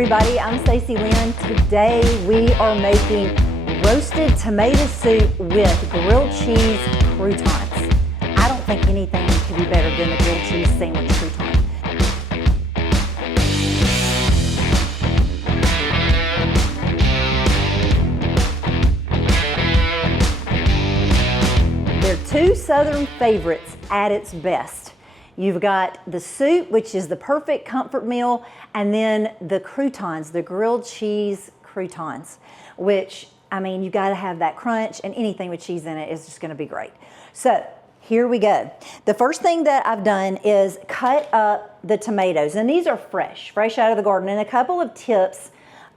everybody, I'm Stacy Lynn. Today we are making roasted tomato soup with grilled cheese croutons. I don't think anything could be better than a grilled cheese sandwich crouton. They're two Southern favorites at its best. You've got the soup, which is the perfect comfort meal, and then the croutons, the grilled cheese croutons, which, I mean, you gotta have that crunch, and anything with cheese in it is just gonna be great. So here we go. The first thing that I've done is cut up the tomatoes, and these are fresh out of the garden. And a couple of tips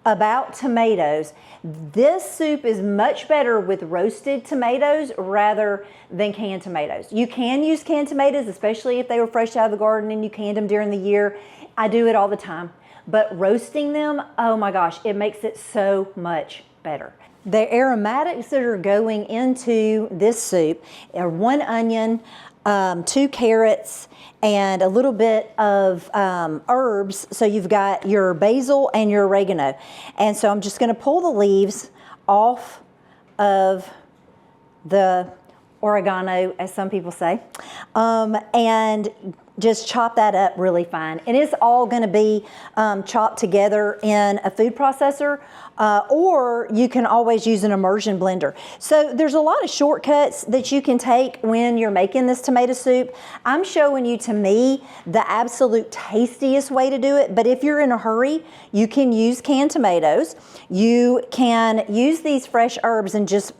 about tomatoes. This soup is much better with roasted tomatoes rather than canned tomatoes. You can use canned tomatoes, especially if they were fresh out of the garden and you canned them during the year. I do it all the time. But roasting them, oh my gosh, it makes it so much better. The aromatics that are going into this soup are 1 onion, 2 carrots, and a little bit of herbs. So you've got your basil and your oregano. And so I'm just gonna pull the leaves off of the oregano, as some people say, and just chop that up really fine. And it's all gonna be chopped together in a food processor, or you can always use an immersion blender. So there's a lot of shortcuts that you can take when you're making this tomato soup. I'm showing you, to me, the absolute tastiest way to do it. But if you're in a hurry, you can use canned tomatoes. You can use these fresh herbs and just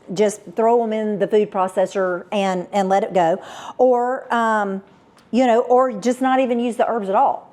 throw them in the food processor and let it go. Or, you know, or just not even use the herbs at all.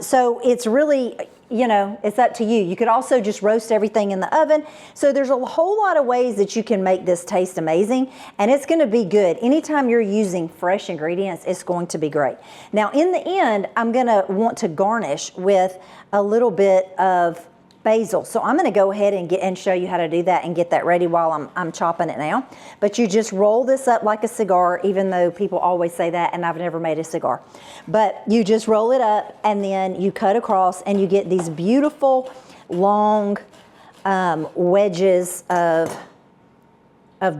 So it's really, you know, it's up to you. You could also just roast everything in the oven. So there's a whole lot of ways that you can make this taste amazing, and it's gonna be good. Anytime you're using fresh ingredients, it's going to be great. Now, in the end, I'm gonna want to garnish with a little bit of basil. So I'm gonna go ahead and show you how to do that and get that ready while I'm chopping it now. But you just roll this up like a cigar, even though people always say that, and I've never made a cigar. But you just roll it up and then you cut across and you get these beautiful long wedges of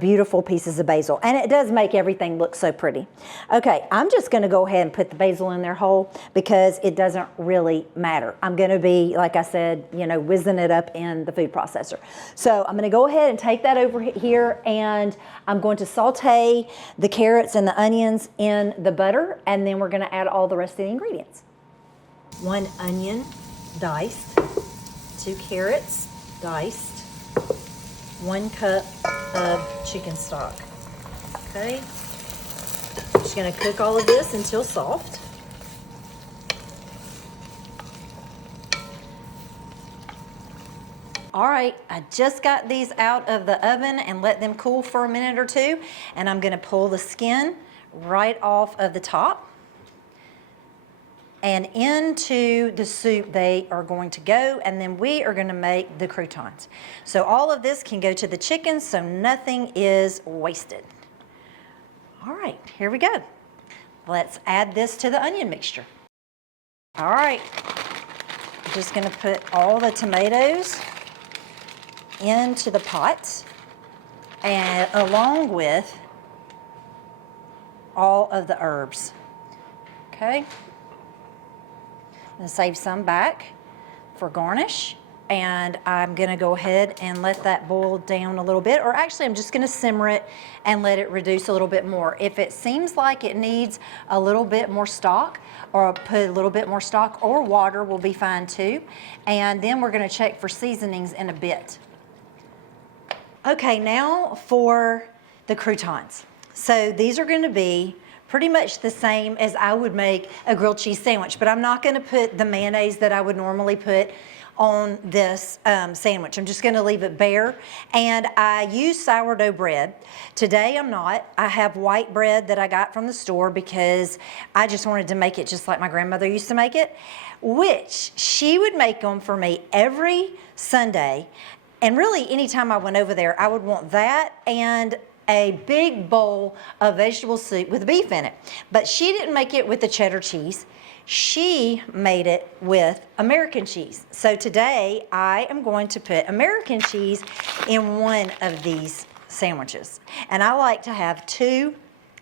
beautiful pieces of basil. And it does make everything look so pretty. Okay, I'm just gonna go ahead and put the basil in there whole because it doesn't really matter. I'm gonna be, like I said, you know, whizzing it up in the food processor. So I'm gonna go ahead and take that over here, and I'm going to saute the carrots and the onions in the butter, and then we're gonna add all the rest of the ingredients. 1 onion diced, 2 carrots diced, 1 cup of chicken stock. Okay, just gonna cook all of this until soft. All right, I just got these out of the oven and let them cool for a minute or two, and I'm gonna pull the skin right off of the top. And into the soup they are going to go, and then we are gonna make the croutons. So all of this can go to the chicken, so nothing is wasted. All right, here we go. Let's add this to the onion mixture. All right, I'm just gonna put all the tomatoes into the pot, and along with all of the herbs, okay? And save some back for garnish, and I'm gonna go ahead and let that boil down a little bit, or actually I'm just gonna simmer it and let it reduce a little bit more. If it seems like it needs a little bit more stock, or put a little bit more stock, or water will be fine too. And then we're gonna check for seasonings in a bit. Okay, now for the croutons. So these are gonna be pretty much the same as I would make a grilled cheese sandwich, but I'm not gonna put the mayonnaise that I would normally put on this sandwich. I'm just gonna leave it bare. And I use sourdough bread. Today I'm not. I have white bread that I got from the store because I just wanted to make it just like my grandmother used to make it, which she would make them for me every Sunday. And really, anytime I went over there, I would want that and a big bowl of vegetable soup with beef in it. But she didn't make it with the cheddar cheese. she made it with American cheese. So today I am going to put American cheese in one of these sandwiches. And I like to have 2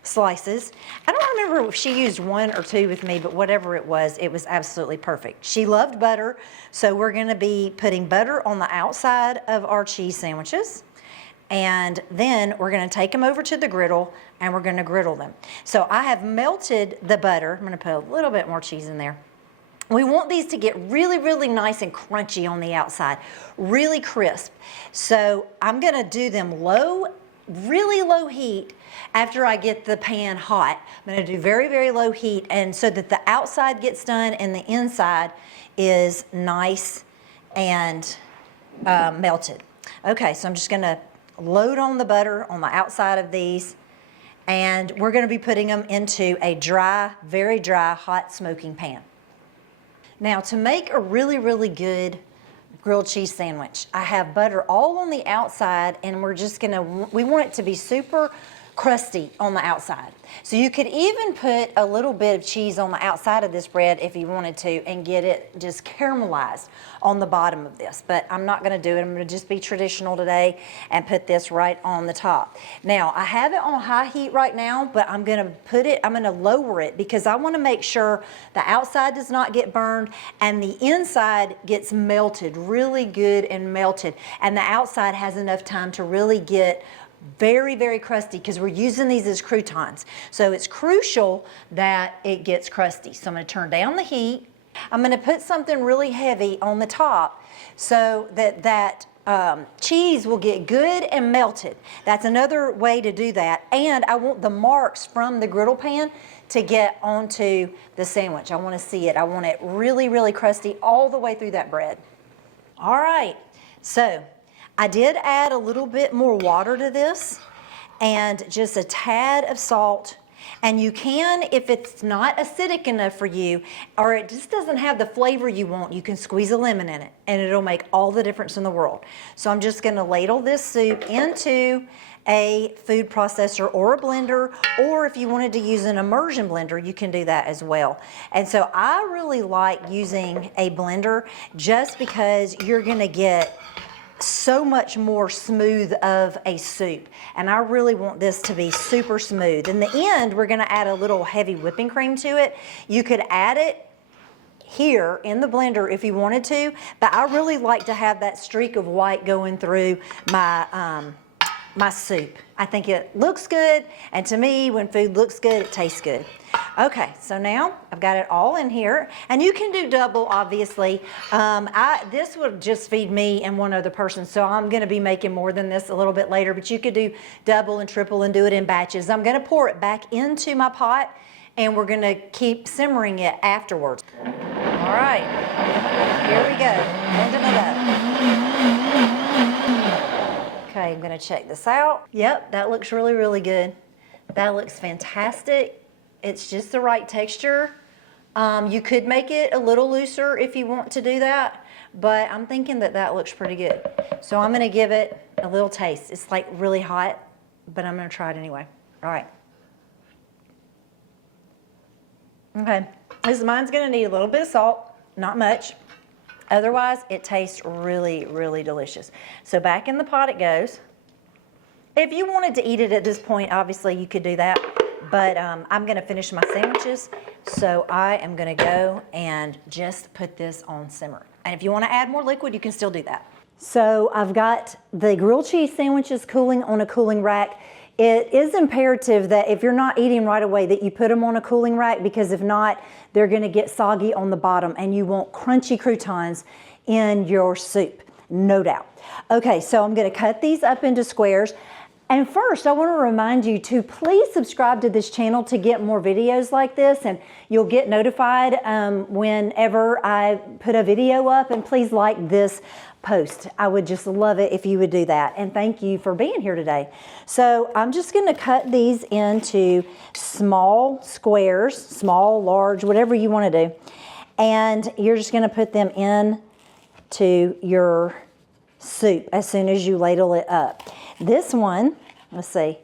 slices. I don't remember if she used 1 or 2 with me, but whatever it was absolutely perfect. She loved butter, so we're gonna be putting butter on the outside of our cheese sandwiches. And then we're gonna take them over to the griddle and we're gonna griddle them. So I have melted the butter. I'm gonna put a little bit more cheese in there. We want these to get really, really nice and crunchy on the outside, really crisp. So I'm gonna do them low, really low heat after I get the pan hot. I'm gonna do very, very low heat, and so that the outside gets done and the inside is nice and melted. Okay, so I'm just gonna load on the butter on the outside of these, and we're gonna be putting them into a dry, very dry, hot smoking pan. Now, to make a really, really good grilled cheese sandwich, I have butter all on the outside, and we want it to be super crusty on the outside. So you could even put a little bit of cheese on the outside of this bread if you wanted to and get it just caramelized on the bottom of this. But I'm not gonna do it. I'm gonna just be traditional today and put this right on the top. Now, I have it on high heat right now, but I'm gonna lower it because I wanna make sure the outside does not get burned and the inside gets melted, really good and melted. And the outside has enough time to really get very, very crusty because we're using these as croutons. So it's crucial that it gets crusty. So I'm gonna turn down the heat. I'm gonna put something really heavy on the top so that cheese will get good and melted. That's another way to do that. And I want the marks from the griddle pan to get onto the sandwich. I wanna see it. I want it really, really crusty all the way through that bread. All right, so I did add a little bit more water to this and just a tad of salt. And you can, if it's not acidic enough for you, or it just doesn't have the flavor you want, you can squeeze a lemon in it and it'll make all the difference in the world. So I'm just gonna ladle this soup into a food processor or a blender, or if you wanted to use an immersion blender, you can do that as well. And so I really like using a blender just because you're gonna get so much more smooth of a soup, and I really want this to be super smooth. In the end, we're gonna add a little heavy whipping cream to it. You could add it here in the blender if you wanted to, but I really like to have that streak of white going through my my soup. I think it looks good, and to me, when food looks good, it tastes good. Okay, so now I've got it all in here, and you can do double, obviously. This would just feed me and one other person, so I'm gonna be making more than this a little bit later, but you could do double and triple and do it in batches. I'm gonna pour it back into my pot, and we're gonna keep simmering it afterwards. All right, here we go, blending it up. Okay, I'm gonna check this out. Yep, that looks really, really good. That looks fantastic. It's just the right texture. You could make it a little looser if you want to do that, but I'm thinking that that looks pretty good. So I'm gonna give it a little taste. It's like really hot, but I'm gonna try it anyway. All right. Okay, mine's gonna need a little bit of salt, not much. Otherwise, it tastes really, really delicious. So back in the pot it goes. If you wanted to eat it at this point, obviously you could do that, but I'm gonna finish my sandwiches, so I am gonna go and just put this on simmer. And if you wanna add more liquid, you can still do that. So I've got the grilled cheese sandwiches cooling on a cooling rack. It is imperative that if you're not eating right away that you put them on a cooling rack, because if not, they're gonna get soggy on the bottom and you want crunchy croutons in your soup, no doubt. Okay, so I'm gonna cut these up into squares. And first, I wanna remind you to please subscribe to this channel to get more videos like this, and you'll get notified whenever I put a video up, and please like this post. I would just love it if you would do that. And thank you for being here today. So I'm just gonna cut these into small squares, small, large, whatever you wanna do. And you're just gonna put them in to your soup as soon as you ladle it up. This one, let's see,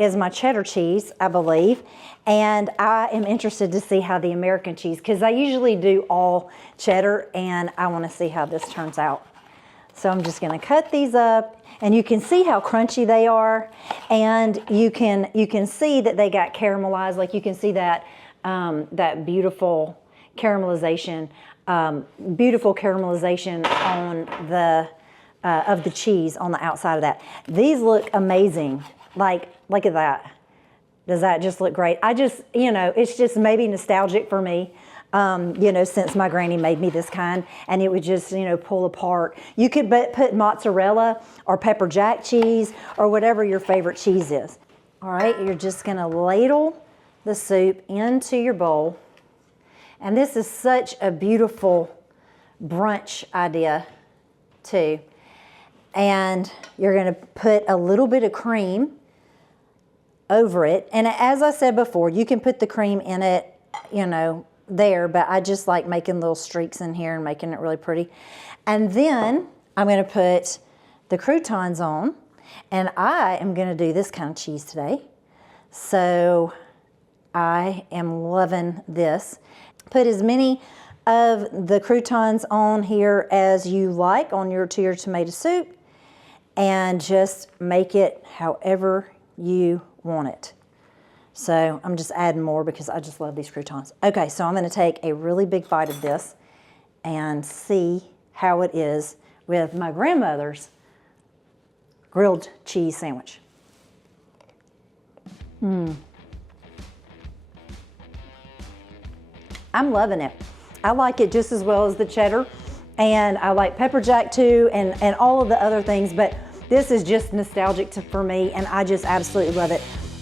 is my cheddar cheese, I believe. And I am interested to see how the American cheese, because I usually do all cheddar, and I want to see how this turns out. So I'm just going to cut these up, and you can see how crunchy they are, and you can see that they got caramelized. Like you can see that that beautiful caramelization on the of the cheese on the outside of that. These look amazing. Like, look at that. Does that just look great? I just, you know, it's just maybe nostalgic for me. You know, since my granny made me this kind, and it would just, you know, pull apart. You could put mozzarella or pepper jack cheese or whatever your favorite cheese is. All right, you're just gonna ladle the soup into your bowl. And this is such a beautiful brunch idea too. And you're gonna put a little bit of cream over it. And as I said before, you can put the cream in it, you know, there, but I just like making little streaks in here and making it really pretty. And then I'm going to put the croutons on, and I am going to do this kind of cheese today. So I am loving this. Put as many of the croutons on here as you like on your tomato soup, and just make it however you want it. So I'm just adding more because I just love these croutons. Okay, so I'm going to take a really big bite of this and see how it is with my grandmother's grilled cheese sandwich. I'm loving it. I like it just as well as the cheddar, and I like pepper jack too, and all of the other things, but this is just nostalgic for me, and I just absolutely love it.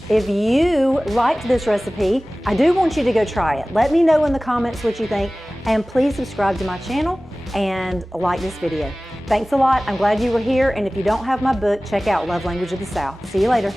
If you liked this recipe, I do want you to go try it. Let me know in the comments what you think, and please subscribe to my channel and like this video. Thanks a lot. I'm glad you were here, and if you don't have my book, check out Love Language of the South. See you later.